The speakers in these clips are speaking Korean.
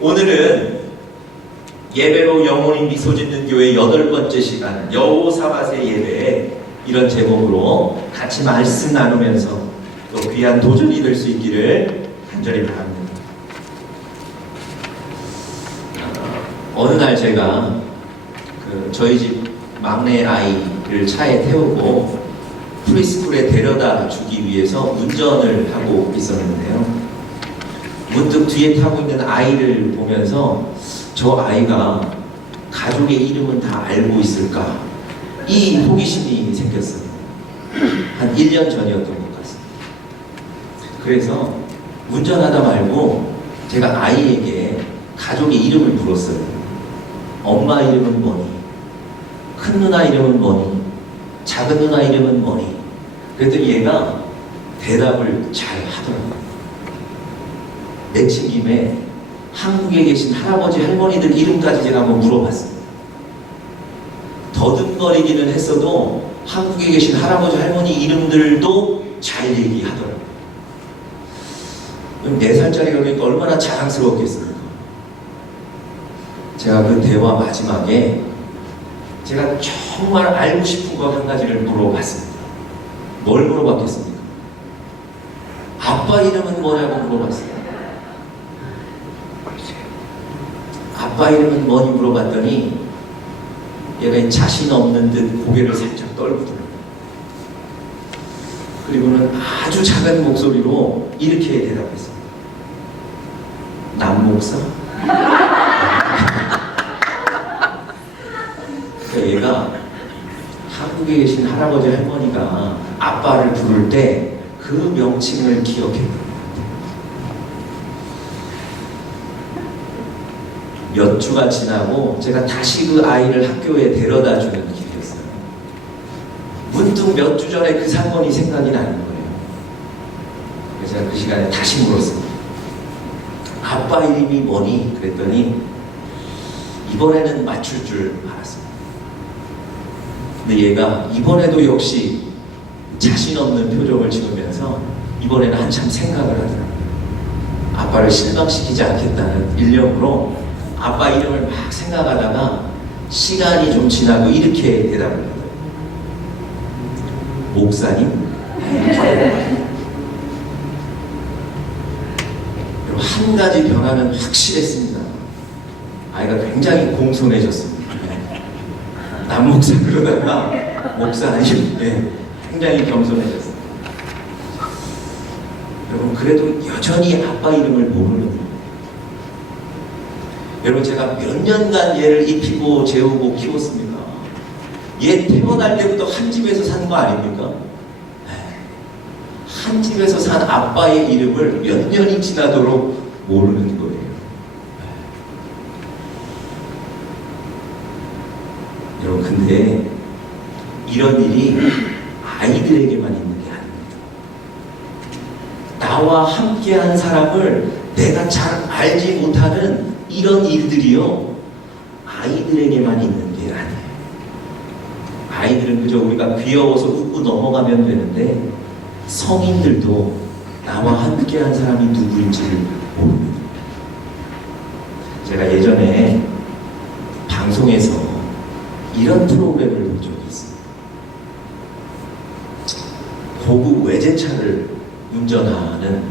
오늘은 예배로 영혼이 미소 짓는 교회 8번째 시간 여호사밧의 예배, 이런 제목으로 같이 말씀 나누면서 또 귀한 도전이 될 수 있기를 간절히 바랍니다. 어느 날 제가 저희 집 막내 아이를 차에 태우고 프리스쿨에 데려다 주기 위해서 운전을 하고 있었는데요. 문득 뒤에 타고 있는 아이를 보면서 저 아이가 가족의 이름은 다 알고 있을까? 이 호기심이 생겼어요. 한 1년 전이었던 것 같습니다. 그래서 운전하다 말고 제가 아이에게 가족의 이름을 물었어요. 엄마 이름은 뭐니? 큰 누나 이름은 뭐니? 작은 누나 이름은 뭐니? 그랬더니 얘가 대답을 잘 하더라고요. 내친 김에 한국에 계신 할아버지 할머니들 이름까지 제가 한번 물어봤습니다. 더듬거리기는 했어도 한국에 계신 할아버지 할머니 이름들도 잘 얘기하더라고요. 4살짜리가 그러니까 얼마나 자랑스러웠겠습니까? 제가 그 대화 마지막에 제가 정말 알고 싶은 거 한 가지를 물어봤습니다. 뭘 물어봤겠습니까? 아빠 이름은 뭐냐고 물어봤어요. 아빠 이름은 뭐니 물어봤더니 얘가 자신 없는 듯 고개를 살짝 떨구더라고요. 그리고는 아주 작은 목소리로 이렇게 대답했습니다. 남목사? 얘가 한국에 계신 할아버지 할머니가 아빠를 부를 때 그 명칭을 기억했던 것 같아요. 몇 주가 지나고 제가 다시 그 아이를 학교에 데려다 주는 길이었어요. 문득 몇 주 전에 그 사건이 생각이 나는 거예요. 그래서 제가 그 시간에 다시 물었습니다. 아빠 이름이 뭐니? 그랬더니 이번에는 맞출 줄 알았습니다. 근데 얘가 이번에도 역시 자신 없는 표정을 지으면서 이번에는 한참 생각을 하더라고요. 아빠를 실망시키지 않겠다는 일념으로 아빠 이름을 막 생각하다가 시간이 좀 지나고 이렇게 대답을 하더라고요. 목사님? 한 가지 변화는 확실했습니다. 아이가 굉장히 공손해졌습니다. 남목사 그러다가 목사 아니면 굉장히 겸손해졌어요. 여러분, 그래도 여전히 아빠 이름을 모르는, 여러분, 제가 몇 년간 얘를 입히고 재우고 키웠습니까? 얘 태어날 때부터 한 집에서 산 거 아닙니까? 한 집에서 산 아빠의 이름을 몇 년이 지나도록 모르는 거예요. 여러분, 근데 이런 일이 아이들에게만 있는 게 아닙니다. 나와 함께한 사람을 내가 잘 알지 못하는 이런 일들이요, 아이들에게만 있는 게 아니에요. 아이들은 그저 우리가 귀여워서 웃고 넘어가면 되는데 성인들도 나와 함께한 사람이 누구인지를 모릅니다. 제가 예전에 방송에서 이런 프로그램을 본 적이 있습니다. 고급 외제차를 운전하는,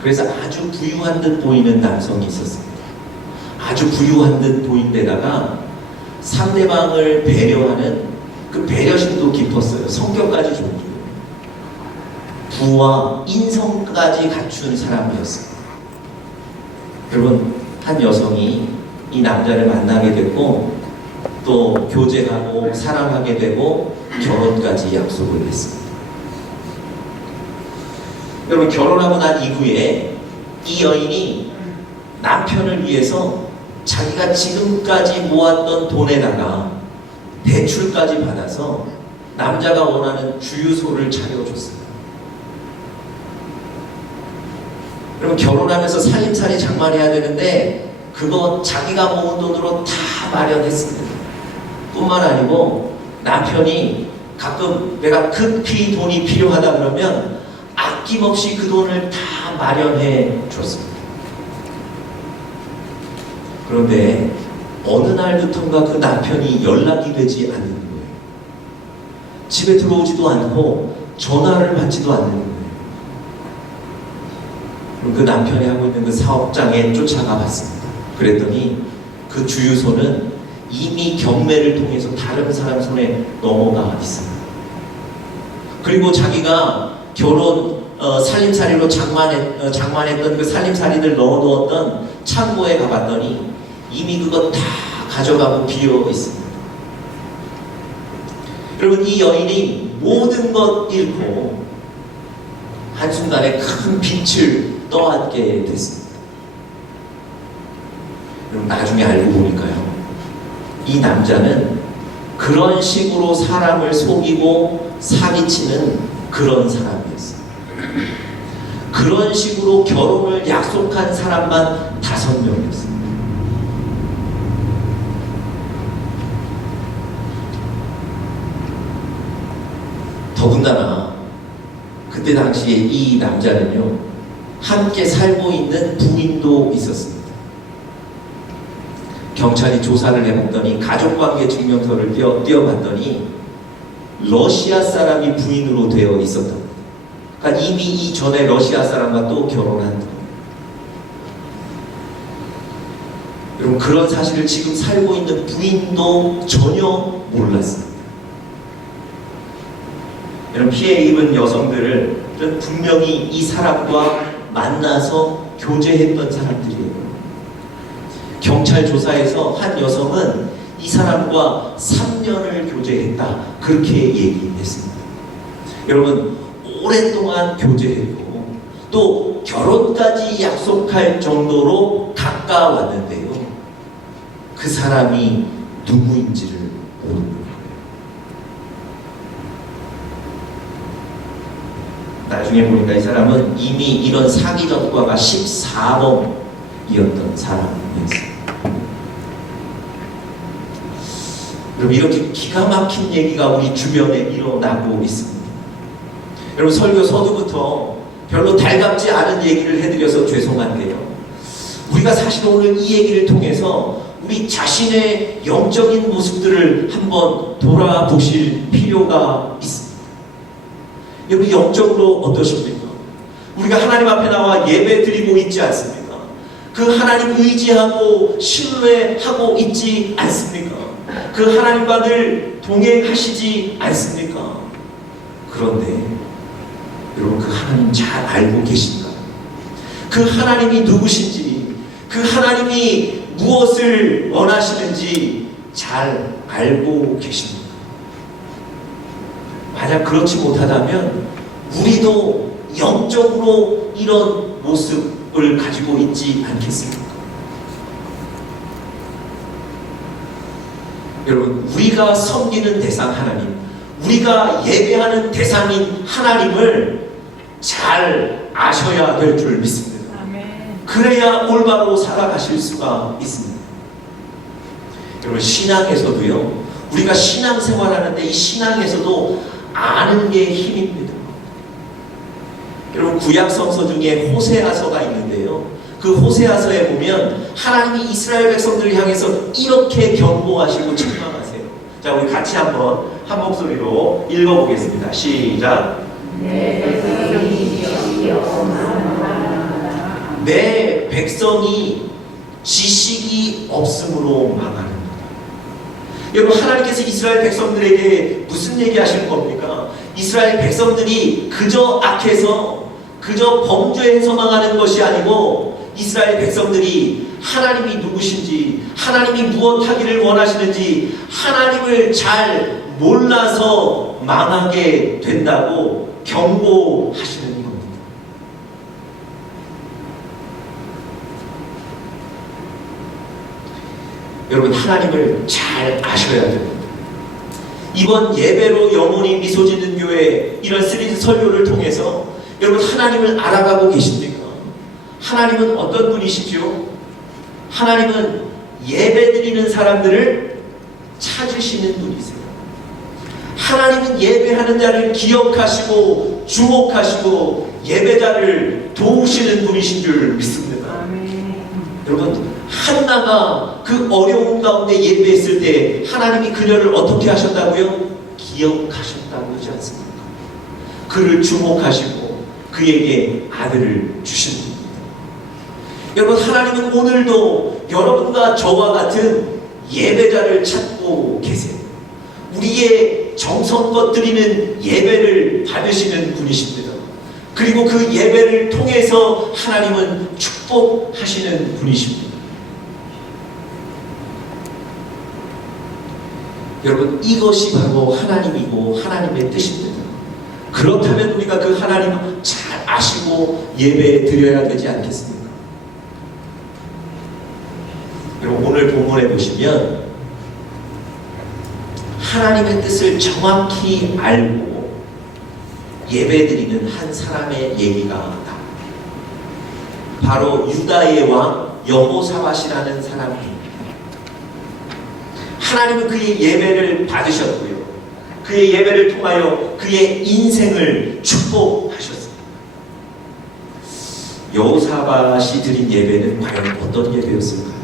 그래서 아주 부유한 듯 보이는 남성이 있었습니다. 아주 부유한 듯 보인 데다가 상대방을 배려하는 그 배려심도 깊었어요. 성격까지 좋고 부와 인성까지 갖춘 사람이었어요. 여러분, 한 여성이 이 남자를 만나게 됐고 또 교제하고 사랑하게 되고 결혼까지 약속을 했습니다. 여러분, 결혼하고 난 이후에 이 여인이 남편을 위해서 자기가 지금까지 모았던 돈에다가 대출까지 받아서 남자가 원하는 주유소를 차려줬어요. 여러분, 결혼하면서 살림살이 장만해야 되는데 그거 자기가 모은 돈으로 다 마련했습니다. 뿐만 아니고 남편이 가끔 내가 급히 돈이 필요하다 그러면 아낌없이 그 돈을 다 마련해 줬습니다. 그런데 어느 날부턴가 그 남편이 연락이 되지 않는 거예요. 집에 들어오지도 않고 전화를 받지도 않는 거예요. 그럼 그 남편이 하고 있는 그 사업장에 쫓아가 봤습니다. 그랬더니 그 주유소는 이미 경매를 통해서 다른 사람 손에 넘어가 있습니다. 그리고 자기가 살림살이로 장만했던 그 살림살이들 넣어두었던 창고에 가봤더니 이미 그거 다 가져가고 비어 있습니다. 여러분, 이 여인이 모든 것 잃고 한순간에 큰 빛을 떠안게 됐습니다. 여러분, 나중에 알고 보니까요, 이 남자는 그런 식으로 사람을 속이고 사기치는 그런 사람이었어요. 그런 식으로 결혼을 약속한 사람만 5명이었어요. 더군다나 그때 당시에 이 남자는요, 함께 살고 있는 부인도 있었습니다. 경찰이 조사를 해봤더니 가족관계 증명서를 띄어봤더니 러시아 사람이 부인으로 되어 있었답니다. 그러니까 이미 이전에 러시아 사람과 또 결혼한 겁니다. 여러분, 그런 사실을 지금 살고 있는 부인도 전혀 몰랐습니다. 여러분, 피해 입은 여성들을 분명히 이 사람과 만나서 교제했던 사람들이에요. 경찰 조사에서 한 여성은 이 사람과 3년을 교제했다, 그렇게 얘기했습니다. 여러분, 오랫동안 교제했고 또 결혼까지 약속할 정도로 가까웠는데요, 그 사람이 누구인지를 모르는 거예요. 나중에 보니까 이 사람은 이미 이런 사기 전과가 14범이었던 사람이었어요. 여러분, 이렇게 기가 막힌 얘기가 우리 주변에 일어나고 있습니다. 여러분, 설교 서두부터 별로 달갑지 않은 얘기를 해드려서 죄송한데요, 우리가 사실 오늘 이 얘기를 통해서 우리 자신의 영적인 모습들을 한번 돌아보실 필요가 있습니다. 여러분, 영적으로 어떠십니까? 우리가 하나님 앞에 나와 예배 드리고 있지 않습니까? 그 하나님 의지하고 신뢰하고 있지 않습니까? 그 하나님과 늘 동행하시지 않습니까? 그런데 여러분, 그 하나님 잘 알고 계신가요? 그 하나님이 누구신지, 그 하나님이 무엇을 원하시는지 잘 알고 계십니까? 만약 그렇지 못하다면 우리도 영적으로 이런 모습을 가지고 있지 않겠습니까? 여러분, 우리가 섬기는 대상 하나님, 우리가 예배하는 대상인 하나님을 잘 아셔야 될 줄 믿습니다. 아멘. 그래야 올바로 살아가실 수가 있습니다. 여러분, 신앙에서도요, 우리가 신앙생활하는데 이 신앙에서도 아는 게 힘입니다. 여러분, 구약성서 중에 호세아서가 있는데요, 그 호세아서에 보면 하나님이 이스라엘 백성들을 향해서 이렇게 경고하시고 책망하세요. 자, 우리 같이 한번 한 목소리로 읽어보겠습니다. 시작. 내 백성이 지식이 없음으로 망하는도다. 여러분, 하나님께서 이스라엘 백성들에게 무슨 얘기 하시는 겁니까? 이스라엘 백성들이 그저 악해서, 그저 범죄해서 망하는 것이 아니고, 이스라엘 백성들이 하나님이 누구신지, 하나님이 무엇 하기를 원하시는지 하나님을 잘 몰라서 망하게 된다고 경고하시는 겁니다. 여러분, 하나님을 잘 아셔야 됩니다. 이번 예배로 영혼이 미소 짓는 교회 이런 시리즈 설교를 통해서 여러분, 하나님을 알아가고 계십니까? 하나님은 어떤 분이시죠? 하나님은 예배드리는 사람들을 찾으시는 분이세요. 하나님은 예배하는 자를 기억하시고 주목하시고 예배자를 도우시는 분이신 줄 믿습니다. 아멘. 여러분, 한나가 그 어려운 가운데 예배했을 때 하나님이 그녀를 어떻게 하셨다고요? 기억하셨다고 하지 않습니까? 그를 주목하시고 그에게 아들을 주신 겁니다. 여러분, 하나님은 오늘도 여러분과 저와 같은 예배자를 찾고 계세요. 우리의 정성껏 드리는 예배를 받으시는 분이십니다. 그리고 그 예배를 통해서 하나님은 축복하시는 분이십니다. 여러분, 이것이 바로 하나님이고 하나님의 뜻입니다. 그렇다면 우리가 그 하나님을 잘 아시고 예배 드려야 되지 않겠습니까? 여러분, 오늘 본문에 보시면 하나님의 뜻을 정확히 알고 예배드리는 한 사람의 얘기가 나옵니다. 바로 유다의 왕 여호사밧이라는 사람입니다. 하나님은 그의 예배를 받으셨고요, 그의 예배를 통하여 그의 인생을 축복하셨습니다. 여호사밧이 드린 예배는 과연 어떤 예배였을까요?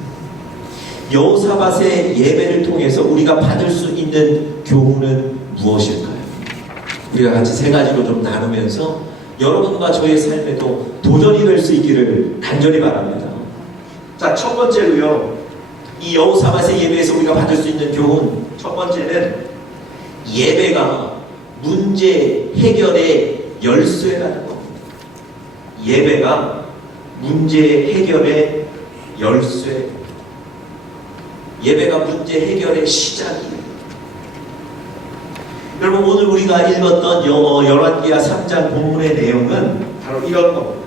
여호사밧의 예배를 통해서 우리가 받을 수 있는 교훈은 무엇일까요? 우리가 같이 세 가지로 좀 나누면서 여러분과 저의 삶에도 도전이 될 수 있기를 간절히 바랍니다. 자, 첫 번째로요, 이 여호사밧의 예배에서 우리가 받을 수 있는 교훈, 첫 번째는 예배가 문제 해결의 열쇠라는 겁니다. 예배가 문제 해결의 열쇠, 예배가 문제 해결의 시작이에요. 여러분, 오늘 우리가 읽었던 열왕기하 3장 본문의 내용은 바로 이런 겁니다.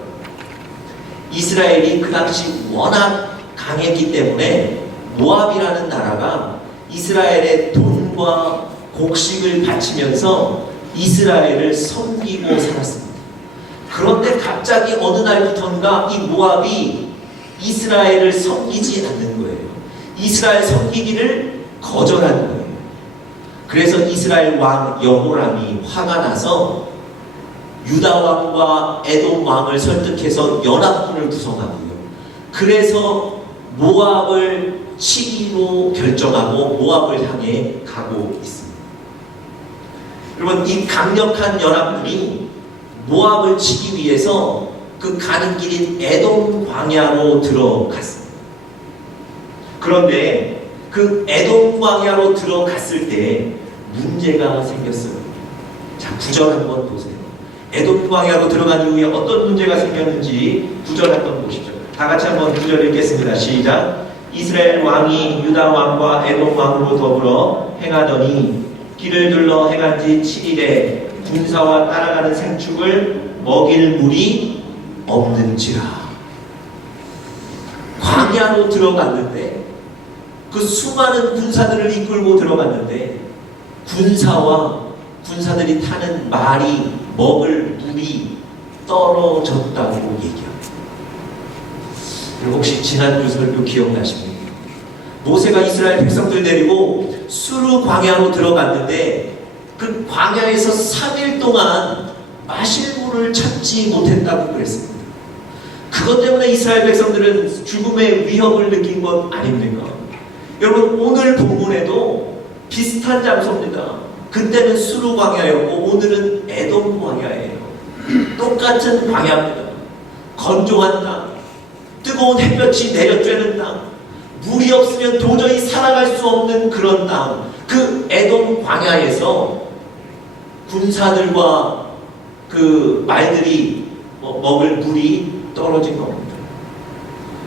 이스라엘이 그 당시 워낙 강했기 때문에 모압이라는 나라가 이스라엘의 돈과 곡식을 바치면서 이스라엘을 섬기고 살았습니다. 그런데 갑자기 어느 날부터인가 이 모압이 이스라엘을 섬기지 않는 거예요. 이스라엘 섬기기를 거절하는 거예요. 그래서 이스라엘 왕 여호람이 화가 나서 유다 왕과 에돔 왕을 설득해서 연합군을 구성하고요, 그래서 모압을 치기로 결정하고 모압을 향해 가고 있습니다. 여러분, 이 강력한 연합군이 모압을 치기 위해서 그 가는 길인 에돔 광야로 들어갔습니다. 그런데 그 에돔 광야로 들어갔을 때 문제가 생겼어요. 자, 9절 한번 보세요. 에돔 광야로 들어간 이후에 어떤 문제가 생겼는지 9절 한번 보시죠. 다 같이 한번 9절 읽겠습니다. 시작. 이스라엘 왕이 유다 왕과 에돔 왕으로 더불어 행하더니 길을 둘러 행한 지 7일에 군사와 따라가는 생축을 먹일 물이 없는지라. 광야로 들어갔는데, 그 수많은 군사들을 이끌고 들어갔는데 군사와 군사들이 타는 말이 먹을 물이 떨어졌다고 얘기합니다. 혹시 지난주 설교 기억나십니까? 모세가 이스라엘 백성들 데리고 수르 광야로 들어갔는데 그 광야에서 3일 동안 마실 물을 찾지 못했다고 그랬습니다. 그것 때문에 이스라엘 백성들은 죽음의 위협을 느낀 것 아닙니까? 여러분, 오늘 본문에도 비슷한 장소입니다. 그때는 수르 광야였고 오늘은 에돔 광야예요. 똑같은 광야입니다. 건조한 땅, 뜨거운 햇볕이 내려쬐는 땅, 물이 없으면 도저히 살아갈 수 없는 그런 땅, 그 에돔 광야에서 군사들과 그 말들이 먹을 물이 떨어진 겁니다.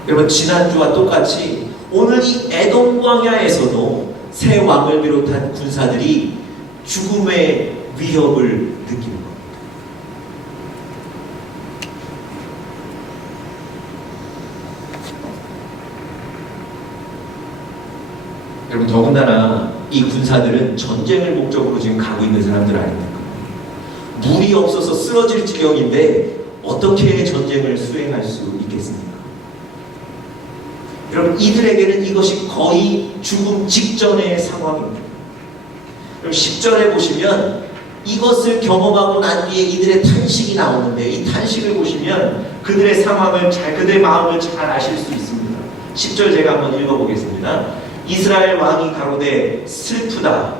여러분, 지난주와 똑같이 오늘 이 에돔 광야에서도 새 왕을 비롯한 군사들이 죽음의 위협을 느끼는 겁니다. 여러분, 더군다나 이 군사들은 전쟁을 목적으로 지금 가고 있는 사람들 아닙니까? 물이 없어서 쓰러질 지경인데 어떻게 전쟁을 수행할 수 있겠습니까? 여러분, 이들에게는 이것이 거의 죽음 직전의 상황입니다. 그럼 10절에 보시면 이것을 경험하고 난 뒤에 이들의 탄식이 나오는데, 이 탄식을 보시면 그들의 상황을 그들의 마음을 잘 아실 수 있습니다. 10절 제가 한번 읽어보겠습니다. 이스라엘 왕이 가로되 슬프다.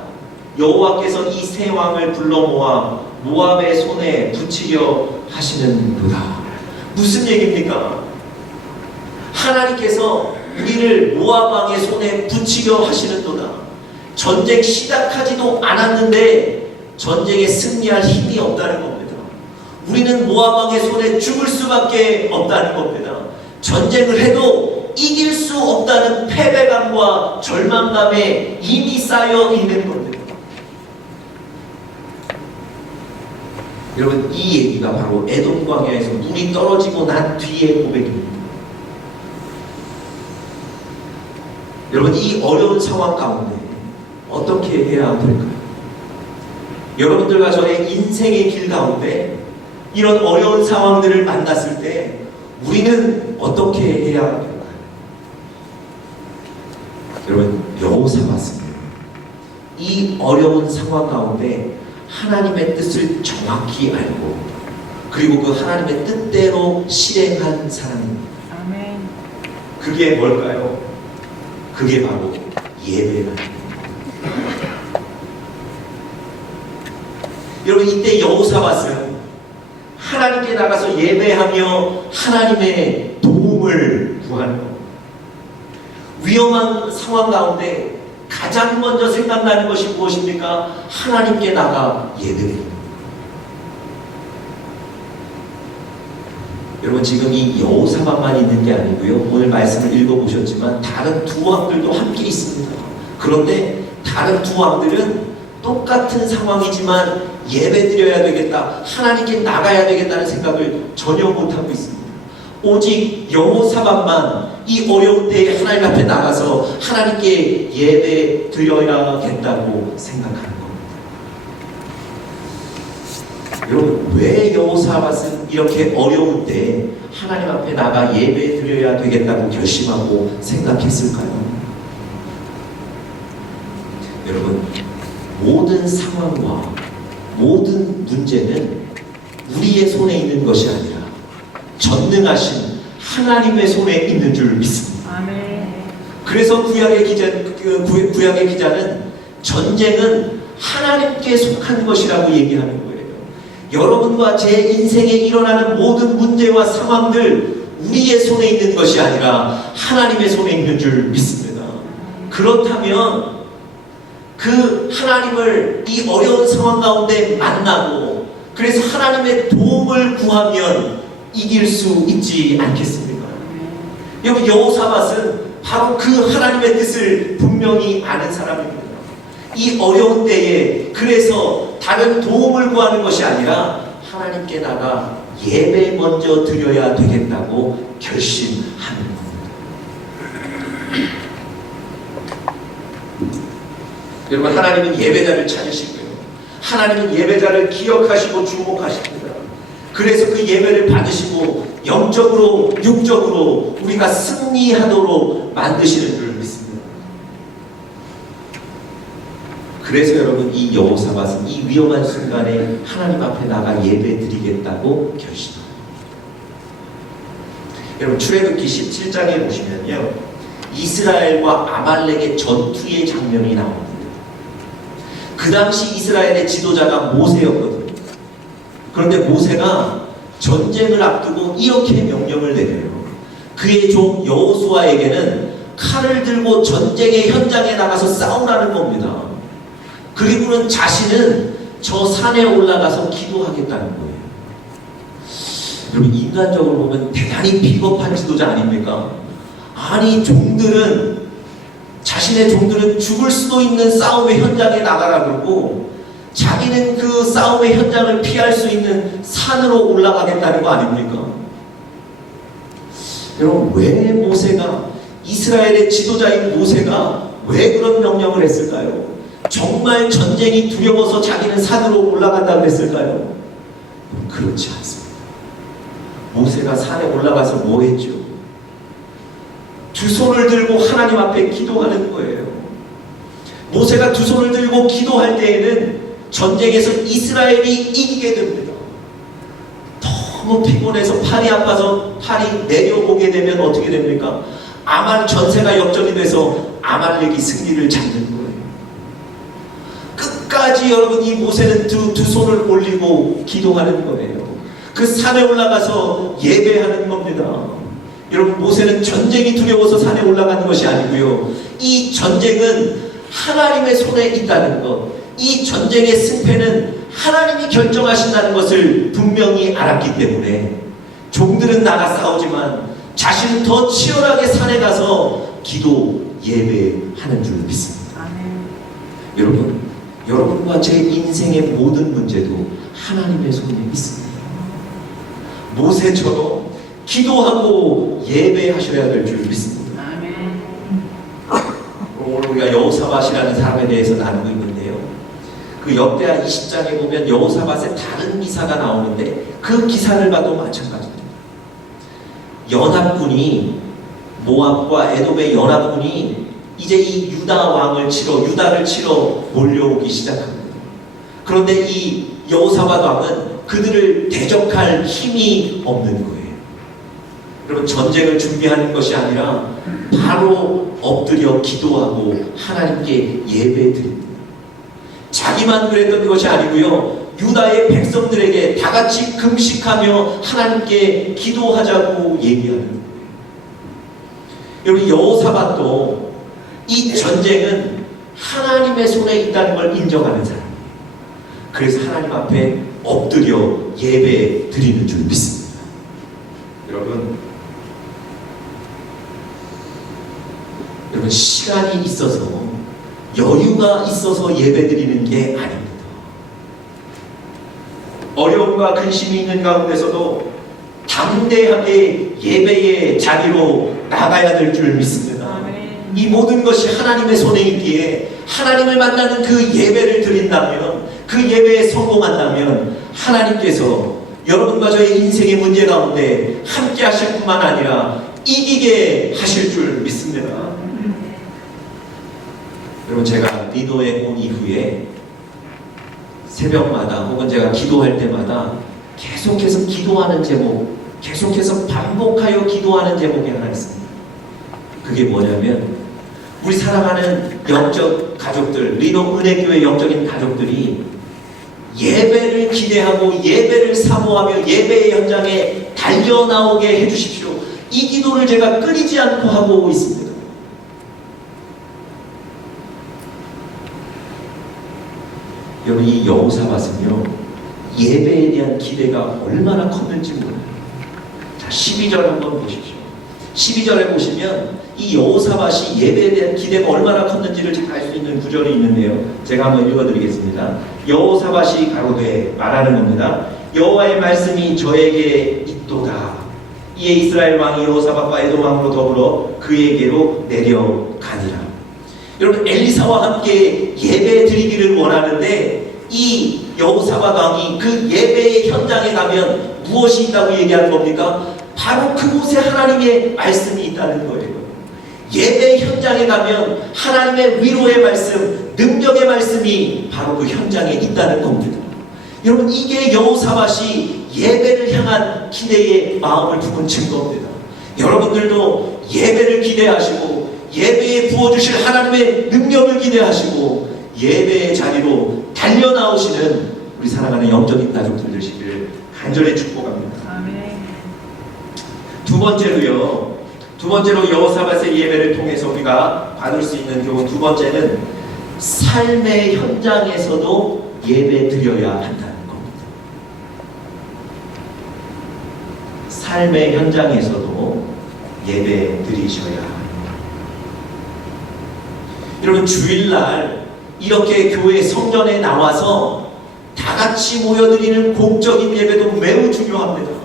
여호와께서 이 세 왕을 불러 모아 모압의 손에 붙이려 하시는도다. 무슨 얘기입니까? 하나님께서 우리를 모압 왕의 손에 붙이려 하시는도다. 전쟁 시작하지도 않았는데 전쟁에 승리할 힘이 없다는 겁니다. 우리는 모압 왕의 손에 죽을 수밖에 없다는 겁니다. 전쟁을 해도 이길 수 없다는 패배감과 절망감에 이미 쌓여 있는 겁니다. 여러분, 이 얘기가 바로 에돔 광야에서 눈이 떨어지고 난 뒤의 고백입니다. 여러분, 이 어려운 상황 가운데 어떻게 해야 될까요? 여러분들과 저의 인생의 길 가운데 이런 어려운 상황들을 만났을 때 우리는 어떻게 해야 될까요? 여러분, 여호사밧은 이 어려운 상황 가운데 하나님의 뜻을 정확히 알고 그리고 그 하나님의 뜻대로 실행한 사람입니다. 아멘. 그게 뭘까요? 그게 바로 예배가. 여러분, 이때 여호사밧은 하나님께 나가서 예배하며 하나님의 도움을 구하는 겁니다. 위험한 상황 가운데 가장 먼저 생각나는 것이 무엇입니까? 하나님께 나가 예배입니다. 여러분, 지금 이 여호사밧만 있는 게 아니고요, 오늘 말씀을 읽어보셨지만 다른 두 왕들도 함께 있습니다. 그런데 다른 두 왕들은 똑같은 상황이지만 예배드려야 되겠다, 하나님께 나가야 되겠다는 생각을 전혀 못하고 있습니다. 오직 여호사밧만 이 어려운 때에 하나님 앞에 나가서 하나님께 예배 드려야겠다고 생각하는 겁니다. 여러분, 왜 여호사밧은 이렇게 어려운 때에 하나님 앞에 나가 예배 드려야 되겠다고 결심하고 생각했을까요? 여러분, 모든 상황과 모든 문제는 우리의 손에 있는 것이 아니라 전능하신 하나님의 손에 있는 줄 믿습니다. 아멘. 그래서 구약의 기자는 전쟁은 하나님께 속한 것이라고 얘기하는 거예요. 여러분과 제 인생에 일어나는 모든 문제와 상황들 우리의 손에 있는 것이 아니라 하나님의 손에 있는 줄 믿습니다. 그렇다면 그 하나님을 이 어려운 상황 가운데 만나고 그래서 하나님의 도움을 구하면 이길 수 있지 않겠습니까? 여러분, 여호사밧은 바로 그 하나님의 뜻을 분명히 아는 사람입니다. 이 어려운 때에 그래서 다른 도움을 구하는 것이 아니라 하나님께 나가 예배 먼저 드려야 되겠다고 결심하는 겁니다. 여러분, 하나님은 예배자를 찾으시고요, 하나님은 예배자를 기억하시고 주목하십니다. 그래서 그 예배를 받으시고 영적으로 육적으로 우리가 승리하도록 만드시는 줄 믿습니다. 그래서 여러분, 이 여호사밧은 이 위험한 순간에 하나님 앞에 나가 예배 드리겠다고 결심합니다. 여러분, 출애굽기 17장에 보시면요, 이스라엘과 아말렉의 전투의 장면이 나옵니다. 그 당시 이스라엘의 지도자가 모세였거든요. 그런데 모세가 전쟁을 앞두고 이렇게 명령을 내려요. 그의 종 여호수아에게는 칼을 들고 전쟁의 현장에 나가서 싸우라는 겁니다. 그리고는 자신은 저 산에 올라가서 기도하겠다는 거예요. 여러분, 인간적으로 보면 대단히 비겁한 지도자 아닙니까? 아니, 자신의 종들은 죽을 수도 있는 싸움의 현장에 나가라 그러고 자기는 그 싸움의 현장을 피할 수 있는 산으로 올라가겠다는 거 아닙니까? 여러분, 왜 모세가, 이스라엘의 지도자인 모세가 왜 그런 명령을 했을까요? 정말 전쟁이 두려워서 자기는 산으로 올라간다고 했을까요? 그렇지 않습니다. 모세가 산에 올라가서 뭐 했죠? 두 손을 들고 하나님 앞에 기도하는 거예요. 모세가 두 손을 들고 기도할 때에는 전쟁에서 이스라엘이 이기게 됩니다. 너무 피곤해서 팔이 아파서 팔이 내려오게 되면 어떻게 됩니까? 전세가 역전이 돼서 아말렉이 승리를 잡는 거예요. 끝까지 여러분, 이 모세는 두 손을 올리고 기도하는 거예요. 그 산에 올라가서 예배하는 겁니다. 여러분, 모세는 전쟁이 두려워서 산에 올라가는 것이 아니고요, 이 전쟁은 하나님의 손에 있다는 것, 이 전쟁의 승패는 하나님이 결정하신다는 것을 분명히 알았기 때문에 종들은 나가 싸우지만 자신은 더 치열하게 산에 가서 기도 예배하는 줄 믿습니다. 여러분, 여러분과 제 인생의 모든 문제도 하나님의 손에 있습니다. 모세처럼 기도하고 예배하셔야 될 줄 믿습니다. 오늘 우리가 여호사밧이라는 사람에 대해서 나누고 있는데요, 그 역대하 20장에 보면 여호사밧의 다른 기사가 나오는데 그 기사를 봐도 마찬가지입니다. 연합군이, 모압과 에돔의 연합군이 이제 이 유다를 치러 몰려오기 시작합니다. 그런데 이 여호사밧 왕은 그들을 대적할 힘이 없는 거예요. 여러분, 전쟁을 준비하는 것이 아니라 바로 엎드려 기도하고 하나님께 예배드립니다. 자기만 그랬던 것이 아니고요, 유다의 백성들에게 다 같이 금식하며 하나님께 기도하자고 얘기하는 거예요. 여러분, 여호사밧도 이 전쟁은 하나님의 손에 있다는 걸 인정하는 사람이에요. 그래서 하나님 앞에 엎드려 예배 드리는 줄 믿습니다. 여러분, 시간이 있어서, 여유가 있어서 예배 드리는 게 아닙니다. 어려움과 근심이 있는 가운데서도 담대하게 예배의 자리로 나가야 될 줄 믿습니다. 이 모든 것이 하나님의 손에 있기에 하나님을 만나는 그 예배를 드린다면, 그 예배에 성공한다면 하나님께서 여러분과 저의 인생의 문제 가운데 함께 하실 뿐만 아니라 이기게 하실 줄 믿습니다. 여러분, 제가 리더에 온 이후에 새벽마다 혹은 제가 기도할 때마다 계속해서 기도하는 제목, 계속해서 반복하여 기도하는 제목이 하나 있습니다. 그게 뭐냐면, 우리 사랑하는 영적 가족들, 리더 은혜교회 영적인 가족들이 예배를 기대하고 예배를 사모하며 예배의 현장에 달려나오게 해주십시오. 이 기도를 제가 끊이지 않고 하고 있습니다. 여러분, 이 여호사밧은요, 예배에 대한 기대가 얼마나 컸는지 몰라요. 자, 12절 한번 보십시오. 12절에 보시면 이 여호사밧이 예배에 대한 기대가 얼마나 컸는지를 알 수 있는 구절이 있는데요, 제가 한번 읽어드리겠습니다. 여호사밧이 가로되, 말하는 겁니다. 여호와의 말씀이 저에게 있도다. 이에 이스라엘 왕이 여호사밧과 에돔 왕으로 더불어 그에게로 내려가니라. 여러분, 엘리사와 함께 예배 드리기를 원하는데 이 여호사밧 왕이 그 예배의 현장에 가면 무엇이 있다고 얘기하는 겁니까? 바로 그곳에 하나님의 말씀이 있다는 거예요. 예배 현장에 가면 하나님의 위로의 말씀, 능력의 말씀이 바로 그 현장에 있다는 겁니다. 여러분, 이게 여호사밧이 예배를 향한 기대의 마음을 품은 증거입니다. 여러분들도 예배를 기대하시고 예배에 부어주실 하나님의 능력을 기대하시고 예배의 자리로 달려나오시는 우리 사랑하는 영적인 가족들 되시기를 간절히 축복합니다. 두 번째로 여호사밧의 예배를 통해서 우리가 받을 수 있는 교훈, 두 번째는 삶의 현장에서도 예배 드려야 한다는 겁니다. 삶의 현장에서도 예배 드리셔야 합니다. 여러분, 주일날 이렇게 교회 성전에 나와서 다 같이 모여드리는 공적인 예배도 매우 중요합니다.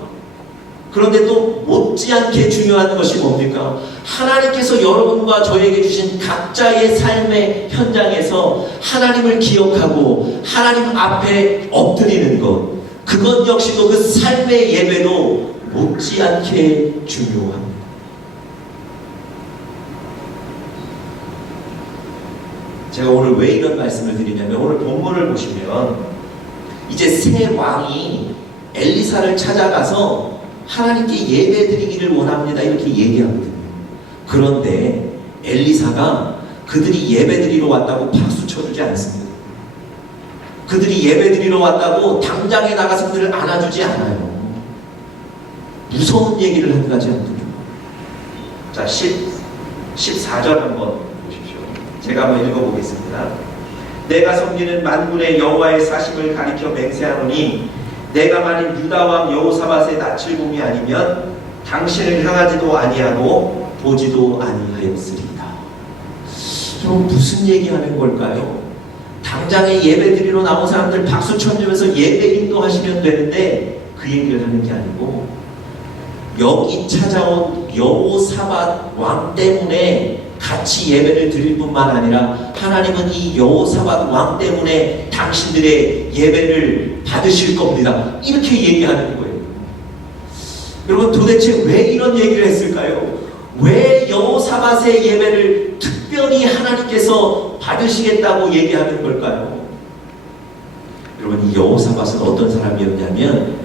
그런데 또 못지않게 중요한 것이 뭡니까? 하나님께서 여러분과 저에게 주신 각자의 삶의 현장에서 하나님을 기억하고 하나님 앞에 엎드리는 것, 그것 역시도 그 삶의 예배도 못지않게 중요합니다. 제가 오늘 왜 이런 말씀을 드리냐면, 오늘 본문을 보시면 이제 새 왕이 엘리사를 찾아가서 하나님께 예배 드리기를 원합니다, 이렇게 얘기하거든요. 그런데 엘리사가 그들이 예배드리러 왔다고 박수 쳐주지 않습니다. 그들이 예배드리러 왔다고 당장에 나가서 그들을 안아주지 않아요. 무서운 얘기를 한 가지 합니다. 자, 14절 한번 보십시오. 제가 한번 읽어보겠습니다. 내가 섬기는 만군의 여호와의 사심을 가리켜 맹세하노니 내가 만일 유다 왕 여호사밧의 낯을 봄이 아니면 당신을 향하지도 아니하고 보지도 아니하였으리이다. 그럼 무슨 얘기하는 걸까요? 당장에 예배 드리러 나온 사람들 박수 쳐주면서 예배 인도하시면 되는데 그 얘기를 하는 게 아니고 여기 찾아온 여호사밧 왕 때문에 같이 예배를 드릴 뿐만 아니라 하나님은 이 여호사밧 왕 때문에 당신들의 예배를 받으실 겁니다. 이렇게 얘기하는 거예요. 여러분 도대체 왜 이런 얘기를 했을까요? 왜 여호사밧의 예배를 특별히 하나님께서 받으시겠다고 얘기하는 걸까요? 여러분 이 여호사밧은 어떤 사람이었냐면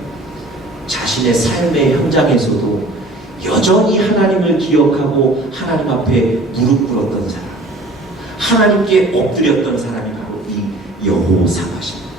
자신의 삶의 현장에서도 여전히 하나님을 기억하고 하나님 앞에 무릎 꿇었던 사람, 하나님께 엎드렸던 사람이 바로 이 여호사밧입니다.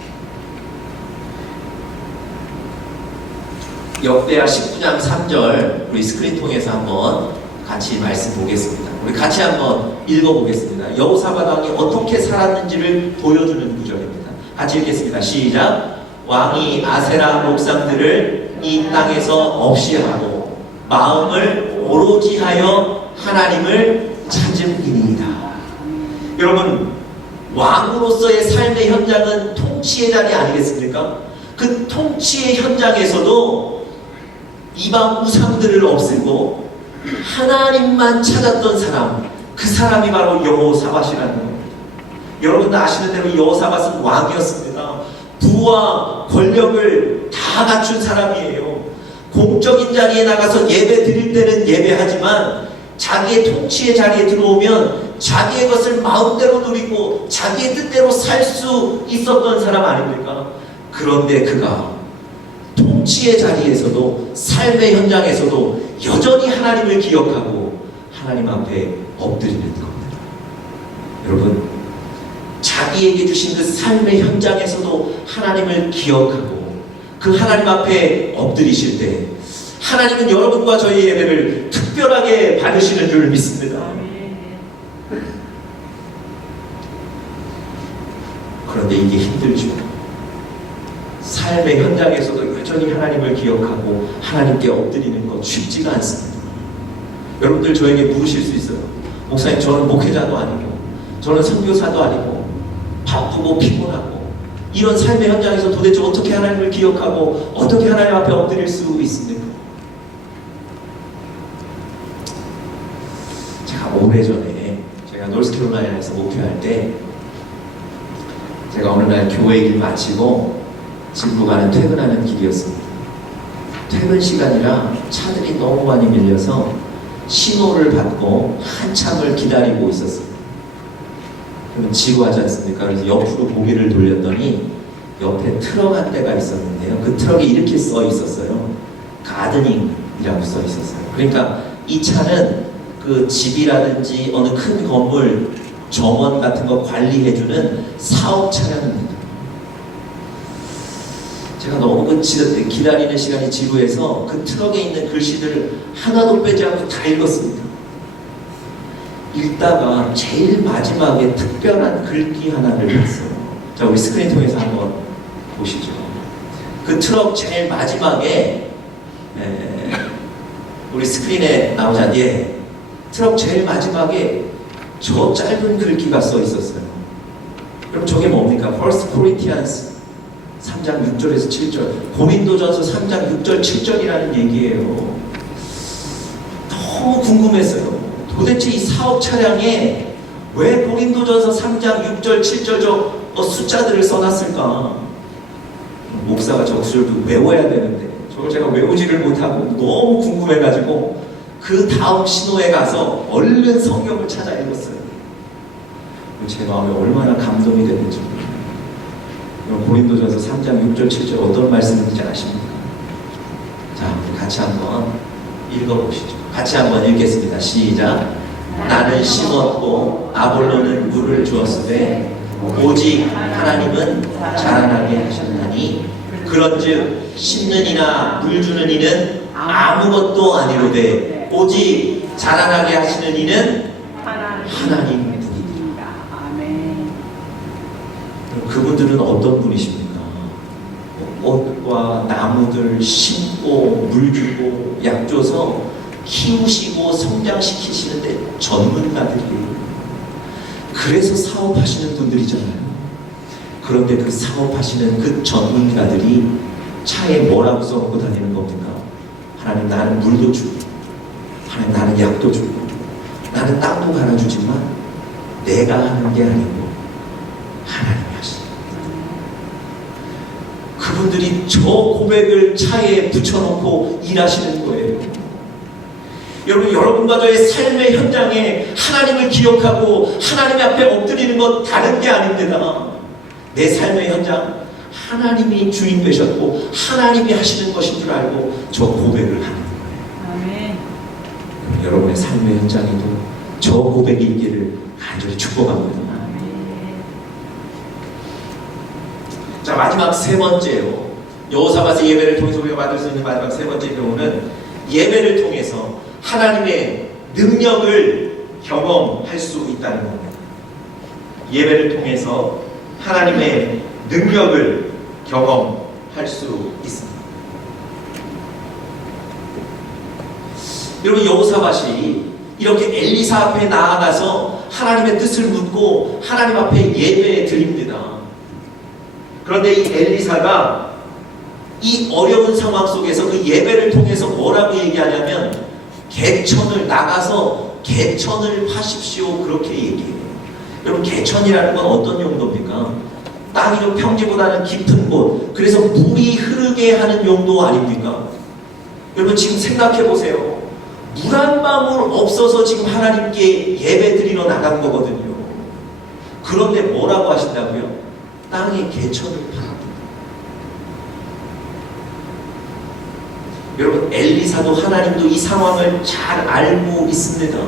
역대하 19장 3절 우리 스크린 통해서 한번 같이 말씀 보겠습니다. 우리 같이 한번 읽어보겠습니다. 여호사밧 왕이 어떻게 살았는지를 보여주는 구절입니다. 같이 읽겠습니다. 시작. 왕이 아세라 목상들을 이 땅에서 없이 하고 마음을 오로지 하여 하나님을 찾음이니이다. 여러분 왕으로서의 삶의 현장은 통치의 자리 아니겠습니까? 그 통치의 현장에서도 이방 우상들을 없애고 하나님만 찾았던 사람, 그 사람이 바로 여호사밧이라는 겁니다. 여러분도 아시는 대로 여호사밧은 왕이었습니다. 부와 권력을 다 갖춘 사람이에요. 공적인 자리에 나가서 예배 드릴 때는 예배하지만 자기의 통치의 자리에 들어오면 자기의 것을 마음대로 누리고 자기의 뜻대로 살 수 있었던 사람 아닙니까? 그런데 그가 통치의 자리에서도 삶의 현장에서도 여전히 하나님을 기억하고 하나님 앞에 엎드리는 겁니다. 여러분 자기에게 주신 그 삶의 현장에서도 하나님을 기억하고 그 하나님 앞에 엎드리실 때 하나님은 여러분과 저희 예배를 특별하게 받으시는 줄 믿습니다. 그런데 이게 힘들죠. 삶의 현장에서도 여전히 하나님을 기억하고 하나님께 엎드리는 것 쉽지가 않습니다. 여러분들 저에게 물으실 수 있어요. 목사님 저는 목회자도 아니고 저는 선교사도 아니고 바쁘고 피곤하고 이런 삶의 현장에서 도대체 어떻게 하나님을 기억하고 어떻게 하나님 앞에 엎드릴 수 있습니까? 제가 오래전에 제가 노스캐롤라이나에서 목회할 때 제가 어느 날 교회 일 마치고 집으로 가는 퇴근하는 길이었습니다. 퇴근 시간이라 차들이 너무 많이 밀려서 신호를 받고 한참을 기다리고 있었습니다. 그러면 지루하지 않습니까? 그래서 옆으로 고개를 돌렸더니 옆에 트럭 한 대가 있었는데요. 그 트럭에 이렇게 써 있었어요. 가드닝이라고 써 있었어요. 그러니까 이 차는 그 집이라든지 어느 큰 건물 정원 같은 거 관리해주는 사업 차량입니다. 제가 너무 그 기다리는 시간이 지루해서 그 트럭에 있는 글씨들을 하나도 빼지 않고 다 읽었습니다. 읽다가 제일 마지막에 특별한 글귀 하나를 봤어요. 자, 우리 스크린 통해서 한번 보시죠. 그 트럭 제일 마지막에 우리 스크린에 나오자. 트럭 제일 마지막에 저 짧은 글귀가 써 있었어요. 그럼 저게 뭡니까? First Corinthians 3장 6절에서 7절, 고린도전서 3장 6절 7절이라는 얘기예요. 너무 궁금했어요. 도대체 이 사업 차량에 왜 고린도전서 3장 6절 7절 저 숫자들을 써놨을까? 목사가 저 구절도 외워야 되는데 저걸 제가 외우지를 못하고 너무 궁금해가지고 그 다음 신호에 가서 얼른 성경을 찾아 읽었어요. 제 마음에 얼마나 감동이 됐는지 모르겠어요. 고린도전서 3장 6절 7절 어떤 말씀인지 아십니까? 자, 우리 같이 한번 읽어보시죠. 같이 한번 읽겠습니다. 시작. 나는 심었고 아볼로는 물을 주었으되 오직 하나님은 자라나게 하셨나니 그런즉 심는 이나 물 주는 이는 아무것도 아니로되 오직 자라나게 하시는 이는 하나님뿐이니라. 그분들은 어떤 분이십니까? 꽃과 나무들 심고 물 주고 약 줘서 키우시고 성장시키시는데 전문가들이에요. 그래서 사업하시는 분들이잖아요. 그런데 그 사업하시는 그 전문가들이 차에 뭐라고 써놓고 다니는 겁니까? 하나님, 나는 물도 주고, 하나님, 나는 약도 주고, 나는 땅도 갈아주지만 내가 하는 게 아니고 하나님이 하시는 거예요. 그분들이 저 고백을 차에 붙여놓고 일하시는 거예요. 여러분, 여러분과 저의 삶의 현장에 하나님을 기억하고 하나님 앞에 엎드리는 것 다른 게 아닙니다. 내 삶의 현장, 하나님이 주인 되셨고 하나님이 하시는 것인 줄 알고 저 고백을 하는 거예요. 아멘. 여러분의 삶의 현장에도 저 고백이 있기를 간절히 축복합니다. 아멘. 자, 마지막 세 번째요. 여호사밧의 예배를 통해서 우리가 받을 수 있는 마지막 세 번째 경우는 예배를 통해서 하나님의 능력을 경험할 수 있다는 겁니다. 예배를 통해서 하나님의 능력을 경험할 수 있습니다. 여러분, 여호사밧이 이렇게 엘리사 앞에 나아가서 하나님의 뜻을 묻고 하나님 앞에 예배 드립니다. 그런데 이 엘리사가 이 어려운 상황 속에서 그 예배를 통해서 뭐라고 얘기하냐면 개천을 나가서 개천을 파십시오, 그렇게 얘기해요. 여러분, 개천이라는 건 어떤 용도입니까? 땅이 좀 평지보다는 깊은 곳, 그래서 물이 흐르게 하는 용도 아닙니까? 여러분, 지금 생각해 보세요. 물 한 방울 없어서 지금 하나님께 예배 드리러 나간 거거든요. 그런데 뭐라고 하신다고요? 땅에 개천을 파랍니다. 여러분, 엘리사도 하나님도 이 상황을 잘 알고 있습니다.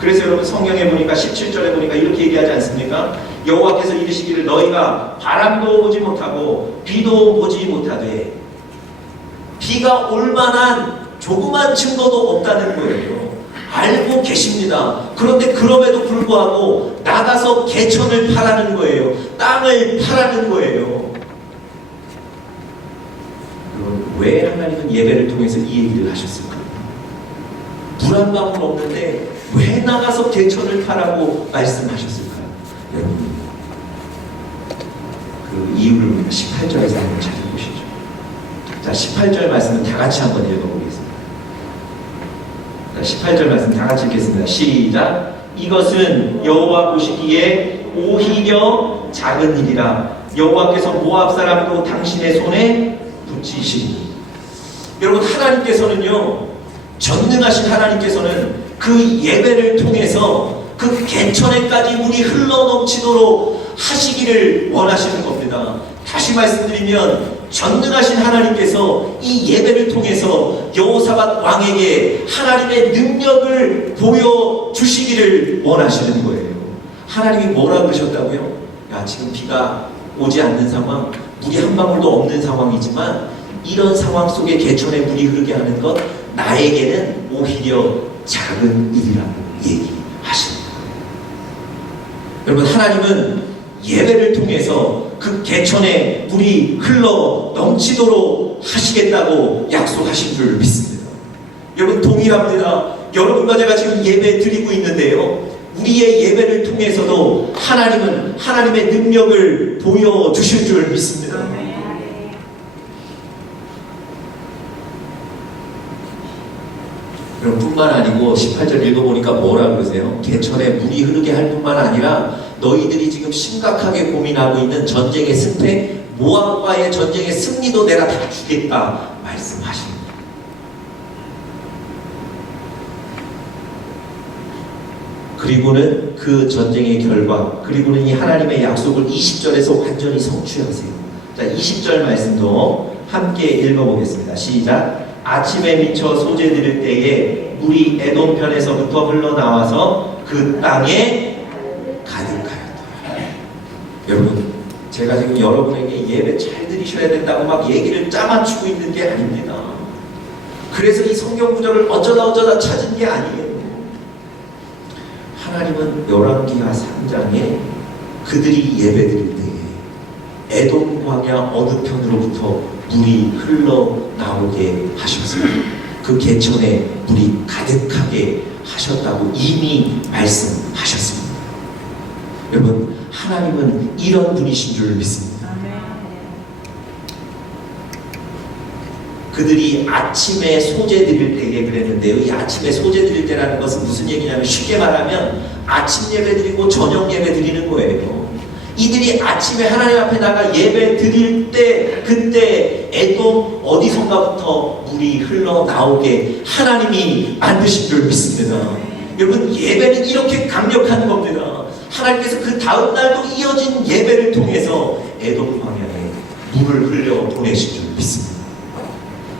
그래서 여러분, 성경에 보니까 17절에 보니까 이렇게 얘기하지 않습니까? 여호와께서 이르시기를 너희가 바람도 보지 못하고 비도 보지 못하되, 비가 올 만한 조그만 증거도 없다는 거예요. 알고 계십니다. 그런데 그럼에도 불구하고 나가서 개천을 파라는 거예요. 땅을 파라는 거예요. 왜 하나님은 예배를 통해서 이 얘기를 하셨을까요? 물 한 방울 없는데 왜 나가서 개천을 파라고 말씀하셨을까요? 여러분, 그 이유를 우리가 18절에서 한번 찾아보시죠. 자, 18절 말씀은 다 같이 한번 읽어보겠습니다. 자, 18절 말씀 다 같이 읽겠습니다. 시작. 이것은 여호와 보시기에 오히려 작은 일이라 여호와께서 모압 사람도 당신의 손에 붙이시니. 여러분, 하나님께서는요, 전능하신 하나님께서는 그 예배를 통해서 그 개천에까지 물이 흘러넘치도록 하시기를 원하시는 겁니다. 다시 말씀드리면 전능하신 하나님께서 이 예배를 통해서 여호사밧 왕에게 하나님의 능력을 보여주시기를 원하시는 거예요. 하나님이 뭐라 그러셨다고요? 야, 지금 비가 오지 않는 상황, 물이 한 방울도 없는 상황이지만 이런 상황 속에 개천에 물이 흐르게 하는 것, 나에게는 오히려 작은 일이라고 얘기하시는 거예요. 여러분, 하나님은 예배를 통해서 그 개천에 물이 흘러 넘치도록 하시겠다고 약속하신 줄 믿습니다. 여러분, 동일합니다. 여러분과 제가 지금 예배 드리고 있는데요, 우리의 예배를 통해서도 하나님은 하나님의 능력을 보여주실 줄 믿습니다. 그럼 뿐만 아니고 18절 읽어보니까 뭐라 그러세요? 개천에 물이 흐르게 할 뿐만 아니라 너희들이 지금 심각하게 고민하고 있는 전쟁의 승패, 모압과의 전쟁의 승리도 내가 다 주겠다 말씀하십니다. 그리고는 그 전쟁의 결과, 그리고는 이 하나님의 약속을 20절에서 완전히 성취하세요. 자, 20절 말씀도 함께 읽어보겠습니다. 시작. 아침에 미쳐 소재 드릴 때에 물이 에돔 편에서부터 흘러나와서 그 땅에 가득하였더라. 여러분, 제가 지금 여러분에게 예배 잘 드리셔야 된다고 막 얘기를 짜맞추고 있는 게 아닙니다. 그래서 이 성경 구절을 어쩌다 찾은 게 아니에요. 하나님은 열왕기하 3장에 그들이 예배 드릴 때에 에돔 광야 어느 편으로부터 물이 흘러나오게 하셔서 그 개천에 물이 가득하게 하셨다고 이미 말씀하셨습니다. 여러분, 하나님은 이런 분이신 줄 믿습니다. 그들이 아침에 소재 드릴 때에 그랬는데요. 이 아침에 소재 드릴 때라는 것은 무슨 얘기냐면, 쉽게 말하면 아침 예배 드리고 저녁 예배 드리는 거예요. 이들이 아침에 하나님 앞에 나가 예배 드릴 때, 그때 에돔 어디선가부터 물이 흘러나오게 하나님이 만드신 줄 믿습니다. 여러분, 예배는 이렇게 강력한 겁니다. 하나님께서 그 다음 날도 이어진 예배를 통해서 에돔 광야에 물을 흘려 보내신 줄 믿습니다.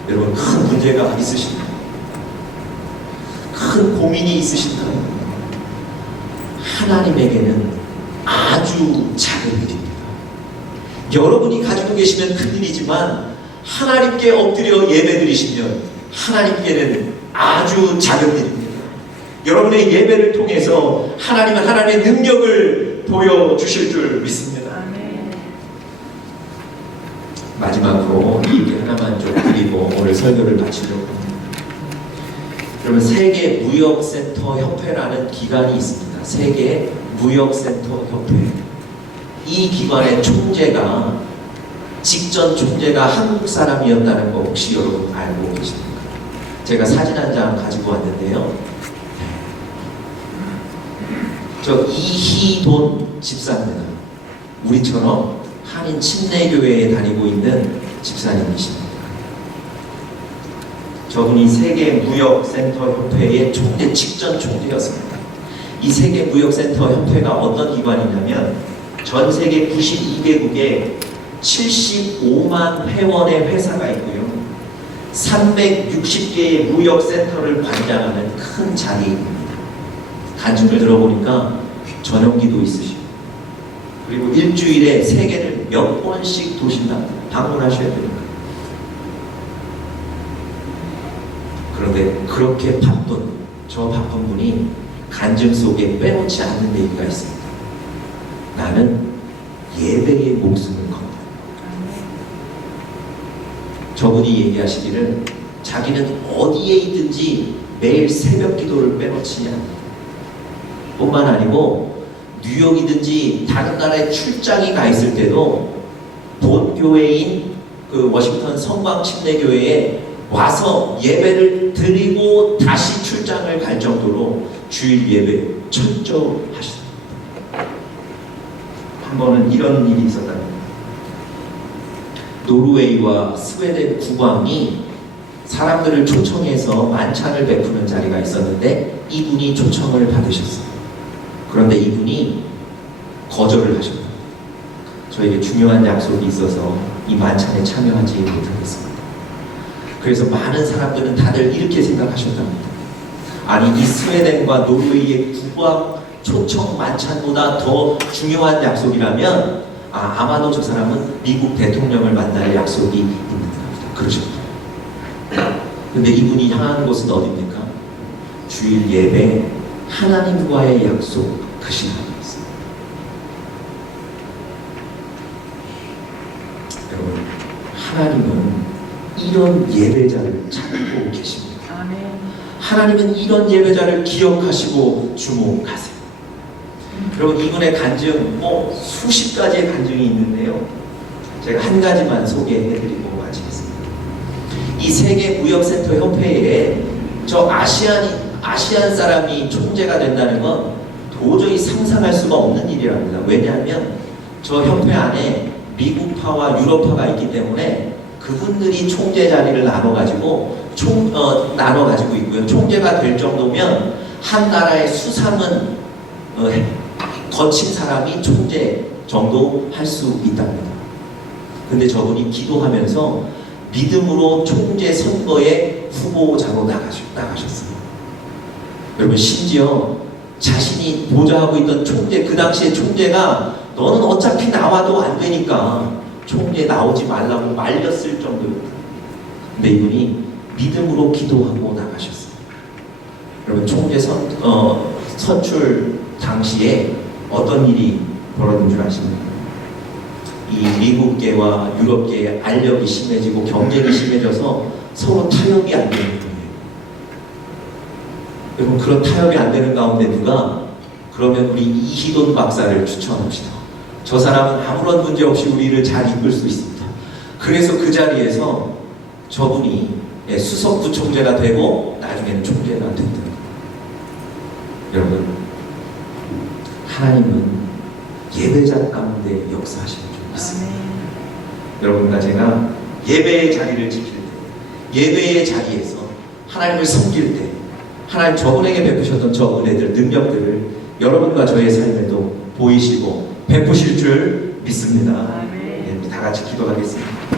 여러분, 큰 문제가 있으신가요? 큰 고민이 있으신가요? 하나님에게는 아주 작은 일입니다. 여러분이 가지고 계시면 큰 일이지만 하나님께 엎드려 예배드리시면 하나님께는 아주 작은 일입니다. 여러분의 예배를 통해서 하나님은 하나님의 능력을 보여주실 줄 믿습니다. 마지막으로 얘기 하나만 좀 드리고 오늘 설교를 마치려고 합니다. 여러분, 세계 무역센터 협회라는 기관이 있습니다. 세계 무역센터 협회. 이 기관의 총재가, 직전 총재가 한국 사람이었다는 거 혹시 여러분 알고 계십니까? 제가 사진 한 장 가지고 왔는데요. 저 이희돈 집사입니다. 우리처럼 한인 침례교회에 다니고 있는 집사님이십니다. 저분이 세계무역센터 협회의 총재, 직전 총재였습니다. 이 세계무역센터 협회가 어떤 기관이냐면 전 세계 92개국에 75만 회원의 회사가 있고요, 360개의 무역센터를 관장하는 큰 자리입니다. 간증을 들어보니까 전용기도 있으시고, 그리고 일주일에 세계를 몇 번씩 도신다 방문하셔야 됩니다. 그런데 그렇게 바쁜, 저 바쁜 분이 간증 속에 빼놓지 않는 얘기가 있습니다. 나는 예배의 목숨을 건다. 저분이 얘기하시기를 자기는 어디에 있든지 매일 새벽 기도를 빼놓지 않는다. 뿐만 아니고 뉴욕이든지 다른 나라에 출장이 가 있을 때도 본교회인 그 워싱턴 성광 침례교회에 와서 예배를 드리고 다시 출장을 갈 정도로 주일 예배 철저하셨습니다. 한 번은 이런 일이 있었답니다. 노르웨이와 스웨덴 국왕이 사람들을 초청해서 만찬을 베푸는 자리가 있었는데 이분이 초청을 받으셨어요. 그런데 이분이 거절을 하셨다. 저에게 중요한 약속이 있어서 이 만찬에 참여하지 못하겠습니다. 그래서 많은 사람들은 다들 이렇게 생각하셨답니다. 아니, 이 스웨덴과 노르웨이의 국왕 초청 만찬보다 더 중요한 약속이라면 아마도 저 사람은 미국 대통령을 만날 약속이 있는 겁니다. 그러셨죠. 근데 이분이 향하는 곳은 어디입니까? 주일 예배, 하나님과의 약속, 그 시간이었습니다. 여러분, 하나님은 이런 예배자를 찾고 계십니다. 하나님은 이런 예배자를 기억하시고 주목하세요. 여러분, 이분의 간증 수십 가지의 간증이 있는데요, 제가 한 가지만 소개해드리고 마치겠습니다. 이 세계 무역센터 협회에 저 아시안 사람이 총재가 된다는 건 도저히 상상할 수가 없는 일이랍니다. 왜냐하면 저 협회 안에 미국파와 유럽파가 있기 때문에 그분들이 총재 자리를 나눠가지고 있고요. 총재가 될 정도면 한 나라의 수상은 거친 사람이 총재 정도 할 수 있답니다. 근데 저분이 기도하면서 믿음으로 총재 선거에 후보자로 나가셨어요. 여러분, 심지어 자신이 보좌하고 있던 총재, 그 당시에 총재가 너는 어차피 나와도 안 되니까 총재 나오지 말라고 말렸을 정도였다. 근데 이분이 믿음으로 기도하고 나가셨어요. 여러분, 총재 선출 당시에 어떤 일이 벌어진 줄 아십니까? 이 미국계와 유럽계의 알력이 심해지고 경쟁이 심해져서 서로 타협이 안 되는 거예요. 여러분, 그런 타협이 안 되는 가운데 누가 그러면 우리 이희돈 박사를 추천합시다. 저 사람은 아무런 문제 없이 우리를 잘 이끌 수 있습니다. 그래서 그 자리에서 저분이 수석부총재가 되고 나중에는 총재가 됐다. 여러분, 하나님은 예배자 가운데 역사하시는 줄 믿습니다. 여러분과 제가 예배의 자리를 지킬 때, 예배의 자리에서 하나님을 섬길 때, 하나님 저분에게 베푸셨던 저 은혜들, 능력들을 여러분과 저의 삶에도 보이시고 베푸실 줄 믿습니다. 다 같이 기도하겠습니다.